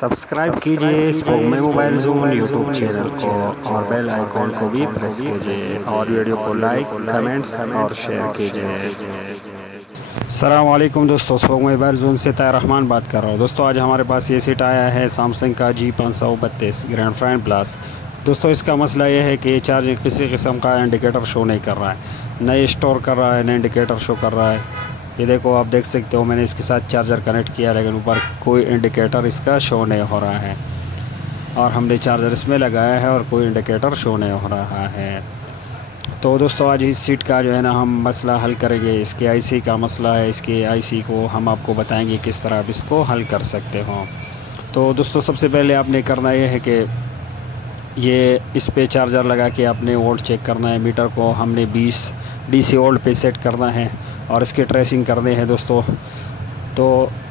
Subscribe कीजिए स्पोकमे mobile zone YouTube channel को और बेल आइकॉन को भी प्रेस कीजिए और वीडियो को लाइक कमेंट्स और शेयर कीजिए। अस्सलाम वालेकुम दोस्तों, स्पोकमे मोबाइल ज़ोन से ताहिर रहमान बात कर रहा हूँ। दोस्तों आज हमारे पास ये सेट आया है सैमसंग का G532 ग्रैंड फ्राइन प्लस। दोस्तों इसका मसला ये है कि चार्जिंग किसी किस्म का इंडिकेटर शो नहीं कर रहा है, न स्टोर कर रहा है न इंडिकेटर शो कर रहा है। ये देखो आप देख सकते हो, मैंने इसके साथ चार्जर कनेक्ट किया लेकिन ऊपर कोई इंडिकेटर इसका शो नहीं हो रहा है और हमने चार्जर इसमें लगाया है और कोई इंडिकेटर शो नहीं हो रहा है। तो दोस्तों आज इस सीट का जो है ना हम मसला हल करेंगे। इसके आईसी का मसला है, इसके आईसी को हम आपको बताएंगे किस तरह आप इसको हल कर सकते हो। तो दोस्तों सबसे पहले आपने करना ये है कि ये इस पे चार्जर लगा के आपने वोल्ट चेक करना है। मीटर को हमने 20 DC वोल्ट पे सेट करना है और इसके ट्रेसिंग करने हैं दोस्तों। तो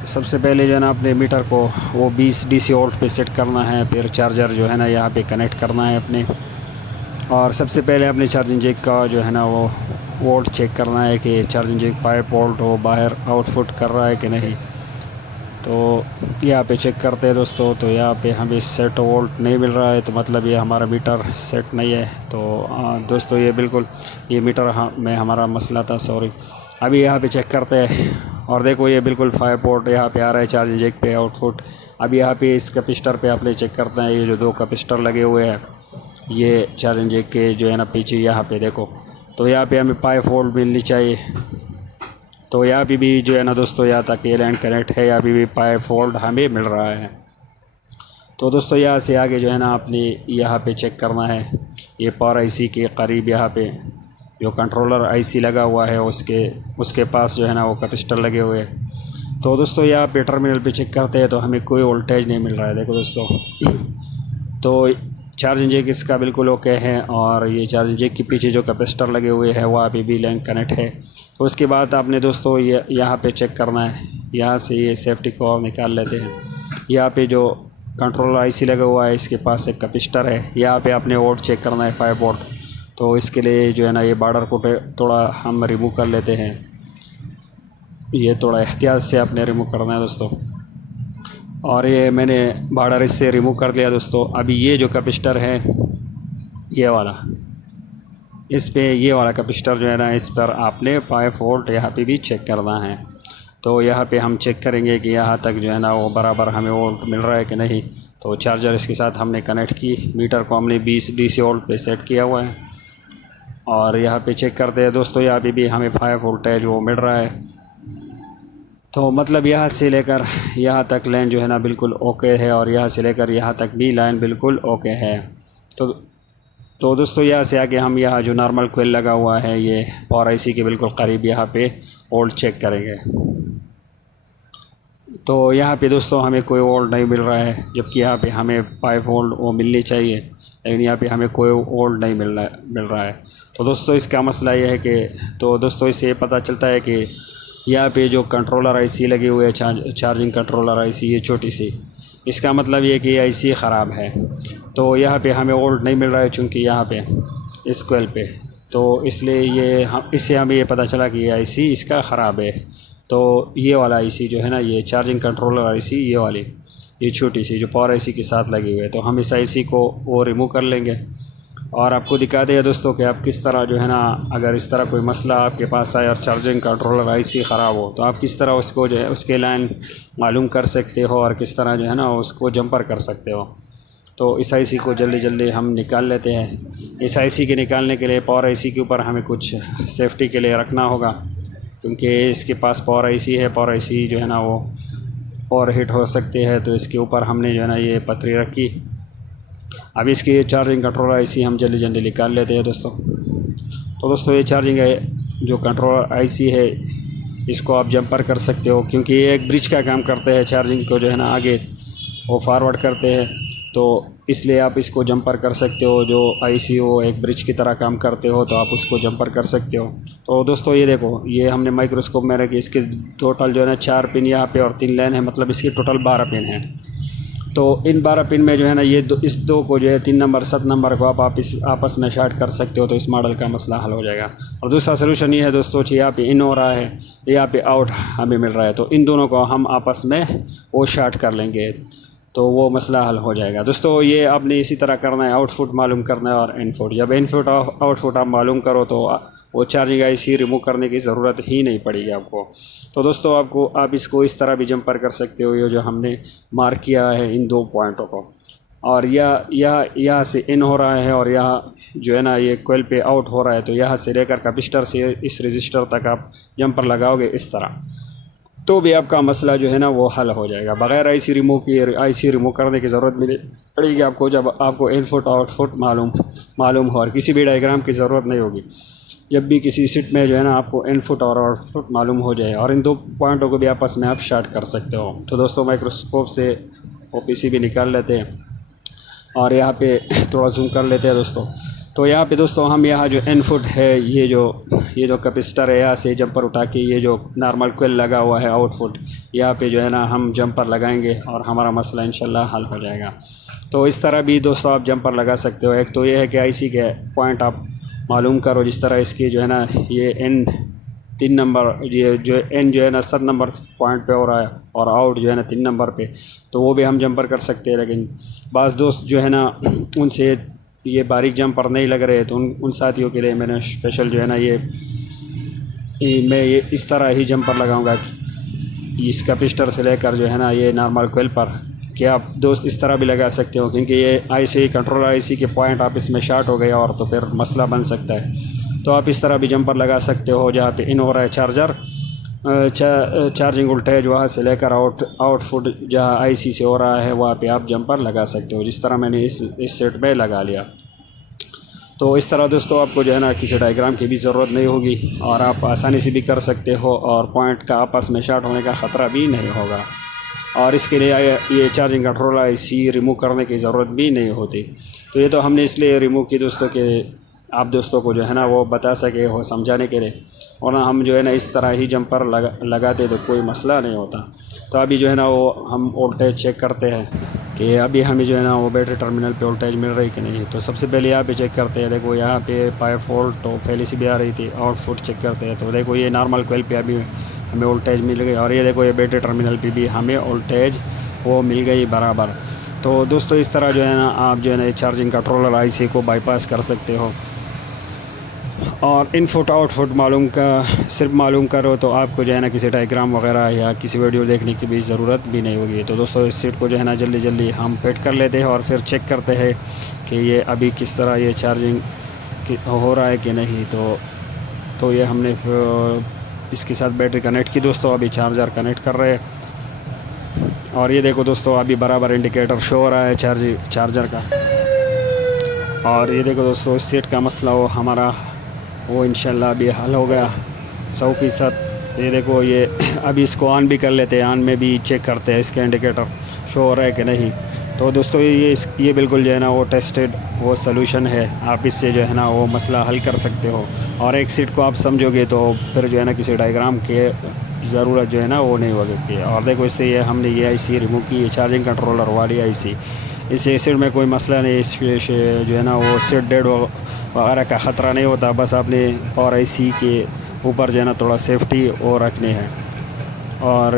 सबसे पहले जो है ना अपने मीटर को वो 20 DC वोल्ट पे सेट करना है, फिर चार्जर जो है ना यहाँ पे कनेक्ट करना है अपने। और सबसे पहले अपने चार्जिंग जैक का जो है ना वो वोल्ट चेक करना है कि चार्जिंग जैक 5 वोल्ट हो, बाहर आउटपुट कर रहा है कि नहीं। तो यहाँ पे चेक करते हैं दोस्तों, तो यहाँ पे हमें सेट वोल्ट नहीं मिल रहा है, तो मतलब ये हमारा मीटर सेट नहीं है। तो दोस्तों ये बिल्कुल ये मीटर में हमारा मसला था, सॉरी। अभी यहाँ पे चेक करते हैं और देखो ये बिल्कुल 5 वोल्ट यहाँ पे आ रहा है चार्जिंग जैक पे आउटपुट। अभी यहाँ पे इस कैपेसिटर पे आपने चेक करते हैं, ये जो 2 कैपेसिटर लगे हुए हैं ये चार्जिंग जैक के जो है ना पीछे यहाँ पे देखो, तो यहाँ पे हमें 5 वोल्ट मिलनी चाहिए। तो यहाँ पे भी जो है ना दोस्तों यहाँ तक ये लाइन कनेक्ट है, यहाँ पे भी 5 वोल्ट हमें मिल रहा है। तो दोस्तों यहाँ से आगे जो है ना आपने यहाँ पे चेक करना है, ये पावर आईसी के करीब यहाँ पे जो कंट्रोलर आईसी लगा हुआ है उसके पास जो है ना वो कैपेसिटर लगे हुए हैं। तो दोस्तों यहाँ पे टर्मिनल पे चेक करते हैं तो हमें कोई वोल्टेज नहीं मिल रहा है, देखो दोस्तों। तो चार्जिंग जैक इसका बिल्कुल ओके है और ये चार्जिंग जैक के पीछे जो कैपेसिटर लगे हुए हैं वो अभी भी लाइन कनेक्ट है। तो उसके बाद आपने दोस्तों ये यहाँ पे चेक करना है, यहाँ से ये सेफ्टी को निकाल लेते हैं। यहाँ पे जो कंट्रोलर आईसी लगा हुआ है इसके पास एक कैपेसिटर है, यहाँ पे आपने वोल्ट चेक करना है 5 वोल्ट। तो इसके लिए जो है ना ये बॉर्डर को थोड़ा हम रिमूव कर लेते हैं, ये थोड़ा एहतियात से आपने रिमूव करना है दोस्तों। और ये मैंने बॉर्डर इससे रिमूव कर लिया दोस्तों। अभी ये जो कैपेसिटर है ये वाला, इस पे ये वाला कैपेसिटर जो है ना इस पर आपने 5 वोल्ट यहाँ पे भी चेक करना है। तो यहाँ पे हम चेक करेंगे कि यहाँ तक जो है ना वो बराबर हमें वोल्ट मिल रहा है कि नहीं। तो चार्जर इसके साथ हमने कनेक्ट की, मीटर को हमने 20 DC वोल्ट पे सेट किया हुआ है और यहाँ पे चेक करते हैं दोस्तों, यहाँ पे भी हमें 5 वोल्टेज वो मिल रहा है। तो मतलब यहाँ से लेकर यहाँ तक लाइन जो है ना बिल्कुल ओके है और यहाँ से लेकर यहाँ तक भी लाइन बिल्कुल ओके है। तो दोस्तों यहाँ से आगे हम यहाँ जो नॉर्मल कोयल लगा हुआ है ये पावर आईसी के बिल्कुल करीब यहाँ पे वोल्ट चेक करेंगे। तो यहाँ पे दोस्तों हमें कोई वोल्ट नहीं मिल रहा है, जबकि यहाँ पे हमें 5 वोल्ट वो मिलनी चाहिए, लेकिन यहाँ पे हमें कोई वोल्ट नहीं मिल रहा है। तो दोस्तों इसका मसला ये है कि तो दोस्तों इससे पता चलता है कि यहाँ पे जो कंट्रोलर आईसी लगी हुई है चार्जिंग कंट्रोलर आईसी ये छोटी सी, इसका मतलब ये कि आईसी ख़राब है। तो यहाँ पे हमें वोल्ट नहीं मिल रहा है चूँकि यहाँ पे इस कोयल पे, तो इसलिए ये इससे हमें ये पता चला कि आईसी इसका ख़राब है। तो ये वाला आईसी जो है ना ये चार्जिंग कंट्रोलर आईसी ये वाली ये छोटी सी जो पावर आईसी के साथ लगी हुई है, तो हम इस आईसी को वो रिमूव कर लेंगे और आपको दिखाते हैं दोस्तों कि आप किस तरह जो है ना अगर इस तरह कोई मसला आपके पास आए और चार्जिंग कंट्रोलर आईसी ख़राब हो तो आप किस तरह उसको जो है उसके लाइन मालूम कर सकते हो और किस तरह जो है ना उसको जंपर कर सकते हो। तो इस आईसी को जल्दी हम निकाल लेते हैं। इस आईसी के निकालने के लिए पावर आईसी के ऊपर हमें कुछ सेफ्टी के लिए रखना होगा, क्योंकि इसके पास पावर आईसी है, पावर आईसी जो है ना वो ओवर हीट हो सकती है। तो इसके ऊपर हमने जो है ना ये पतरी रखी। अब इसकी चार्जिंग कंट्रोलर आईसी हम जल्दी निकाल लेते हैं दोस्तों। तो दोस्तों ये चार्जिंग है जो कंट्रोलर आईसी है इसको आप जंपर कर सकते हो, क्योंकि ये एक ब्रिज का काम करते हैं, चार्जिंग को जो है ना आगे वो फॉरवर्ड करते हैं। तो इसलिए आप इसको जंपर कर सकते हो, जो आईसी हो एक ब्रिज की तरह काम करते हो तो आप उसको जंपर कर सकते हो। तो दोस्तों ये देखो ये हमने माइक्रोस्कोप में रखी, इसके टोटल जो है ना 4 पिन यहाँ पे और 3 लाइन है, मतलब इसके टोटल 12 पिन है। तो इन 12 पिन में जो है ना ये इस दो को जो है 3 नंबर 7 नंबर को आप इस आपस में शॉर्ट कर सकते हो, तो इस मॉडल का मसला हल हो जाएगा। और दूसरा सोल्यूशन ये है दोस्तों कि यहाँ पे इन हो रहा है, यहाँ पे आउट हमें मिल रहा है, तो इन दोनों को हम आपस में वो शॉर्ट कर लेंगे। तो वो मसला हल हो जाएगा। दोस्तों ये आपने इसी तरह करना है, आउटपुट मालूम करना है और इनपुट। जब इनपुट आउटपुट आप मालूम करो तो वो चार्जिंग आईसी रिमूव करने की ज़रूरत ही नहीं पड़ेगी आपको। तो दोस्तों आप इसको इस तरह भी जंपर कर सकते हो, ये जो हमने मार्क किया है इन 2 पॉइंटों को, और यहाँ से इन हो रहा है और यहाँ जो है ना ये कोयल पे आउट हो रहा है, तो यहाँ से लेकर कैपेसिटर से इस रजिस्टर तक आप जंपर लगाओगे इस तरह, तो भी आपका मसला जो है ना वो हल हो जाएगा। बग़ैर आईसी रिमूव किए आईसी रिमूव करने की ज़रूरत भी नहीं पड़ेगी आपको, जब आपको इनपुट आउटपुट मालूम हो, और किसी भी डायग्राम की ज़रूरत नहीं होगी। जब भी किसी सीट में जो है ना आपको इनपुट और आउटपुट मालूम हो जाए, और इन 2 पॉइंटों को भी आपस में आप शार्ट कर सकते हो। तो दोस्तों माइक्रोस्कोप से ओपीसी भी निकाल लेते हैं और यहाँ पे थोड़ा जूम कर लेते हैं दोस्तों। तो यहाँ पे दोस्तों हम यहाँ जो इनपुट है, ये जो कैपेसिटर है, यहाँ से जंपर उठा के ये जो नॉर्मल कोयल लगा हुआ है आउटपुट, यहाँ पे जो है ना हम जंपर लगाएंगे और हमारा मसला इंशाल्लाह हल हो जाएगा। तो इस तरह भी दोस्तों आप जंपर लगा सकते हो। एक तो ये है कि आईसी के पॉइंट आप मालूम करो, जिस तरह इसकी जो है ना ये एन 3 नंबर, ये जो एन जो है ना 7 नंबर पॉइंट पे हो रहा है और आउट जो है ना 3 नंबर पे, तो वो भी हम जंपर कर सकते हैं। लेकिन बाज़ दोस्त जो है ना उनसे ये बारीक जंपर नहीं लग रहे, तो उन साथियों के लिए मैंने स्पेशल जो है ना मैं ये इस तरह ही जंपर लगाऊंगा इस कैपेसिटर से लेकर जो है ना ये नॉर्मल कोयल पर, कि आप दोस्त इस तरह भी लगा सकते हो, क्योंकि ये आईसी कंट्रोल आईसी के पॉइंट आप इसमें शार्ट हो गए और तो फिर मसला बन सकता है। तो आप इस तरह भी जंपर लगा सकते हो, जहाँ पे इन हो रहा है चार्जर चार्जिंग वोल्टेज, वहाँ से लेकर आउटपुट जहाँ आईसी से हो रहा है वहाँ पे आप जंपर लगा सकते हो, जिस तरह मैंने इस सेट में लगा लिया। तो इस तरह दोस्तों आपको जो है ना किसी डायग्राम की भी ज़रूरत नहीं होगी और आप आसानी से भी कर सकते हो, और पॉइंट का आपस में शार्ट होने का ख़तरा भी नहीं होगा। और इसके लिए ये चार्जिंग कंट्रोल आईसी रिमूव करने की ज़रूरत भी नहीं होती। तो ये तो हमने इसलिए रिमूव की दोस्तों के आप दोस्तों को जो है ना वो बता सके हो, समझाने के लिए, और ना हम जो है ना इस तरह ही जंपर लगाते तो कोई मसला नहीं होता। तो अभी जो है ना वो हम वोल्टेज चेक करते हैं कि अभी हमें जो है ना वो बैटरी टर्मिनल पे वोल्टेज मिल रही कि नहीं। तो सबसे पहले यहाँ पे चेक करते हैं, देखो यहाँ पे 5 वोल्ट तो पहले से भी आ रही थी। आउटपुट चेक करते हैं, तो देखो ये नॉर्मल कोयल पे अभी हमें वोल्टेज मिल गई, और ये देखो ये बैटरी टर्मिनल पे भी हमें वोल्टेज वो मिल गई बराबर। तो दोस्तों इस तरह जो है ना आप जो है ना चार्जिंग कंट्रोलर आईसी को बाईपास कर सकते हो, और इनपुट आउटपुट सिर्फ मालूम करो तो आपको जो है ना किसी डायग्राम वगैरह या किसी वीडियो देखने की भी ज़रूरत भी नहीं होगी। तो दोस्तों इस सीट को जो है ना जल्दी हम फिट कर लेते हैं और फिर चेक करते हैं कि ये अभी किस तरह ये चार्जिंग हो रहा है कि नहीं। तो ये हमने इसके साथ बैटरी कनेक्ट की दोस्तों, अभी चार्जर कनेक्ट कर रहे हैं, और ये देखो दोस्तों अभी बराबर इंडिकेटर शो हो रहा है चार्जर का। और ये देखो दोस्तों इस सेट का मसला हमारा वो इंशाल्लाह अभी हल हो गया 100%। ये देखो ये अभी इसको ऑन भी कर लेते हैं, ऑन में भी चेक करते हैं इसका इंडिकेटर शो हो रहा है कि नहीं। तो दोस्तों ये बिल्कुल जो है ना वो टेस्टेड वो सलूशन है, आप इससे जो है ना वो मसला हल कर सकते हो। और एक सीट को आप समझोगे तो फिर जो है ना किसी डायग्राम के ज़रूरत जो है ना वो नहीं होगी। और देखो इससे हमने ये आईसी रिमूव की, चार्जिंग कंट्रोलर वाली आईसी, इससे सीट में कोई मसला नहीं, इससे जो है ना वो सीट डेड वगैरह का ख़तरा नहीं होता। बस आपने पावर आईसी के ऊपर जो है ना थोड़ा सेफ्टी और रखनी है। और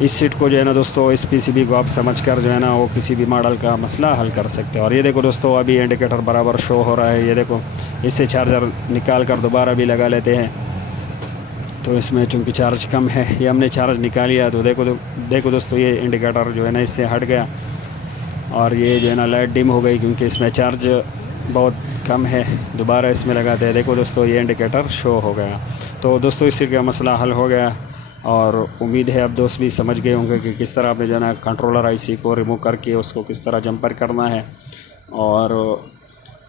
इस सीट को जो है ना दोस्तों इस पीसीबी को आप समझकर जो है ना वो किसी भी मॉडल का मसला हल कर सकते हो। और ये देखो दोस्तों अभी इंडिकेटर बराबर शो हो रहा है, ये देखो इससे चार्जर निकाल कर दोबारा भी लगा लेते हैं। तो इसमें चूँकि चार्ज कम है, ये हमने चार्ज निकाल लिया, तो देखो दोस्तों ये इंडिकेटर जो है ना इससे हट गया, और ये जो है ना लाइट डिम हो गई क्योंकि इसमें चार्ज बहुत कम है। दोबारा इसमें लगाते हैं, देखो दोस्तों ये इंडिकेटर शो हो गया। तो दोस्तों इस का मसला हल हो गया, और उम्मीद है अब दोस्त भी समझ गए होंगे कि किस तरह आपने जो है ना कंट्रोलर आईसी को रिमूव करके उसको किस तरह जंपर करना है। और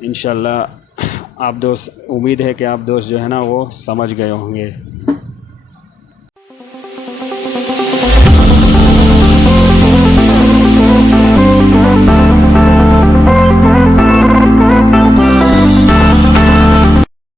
इंशाल्लाह आप दोस्त, उम्मीद है कि आप दोस्त जो है ना वो समझ गए होंगे।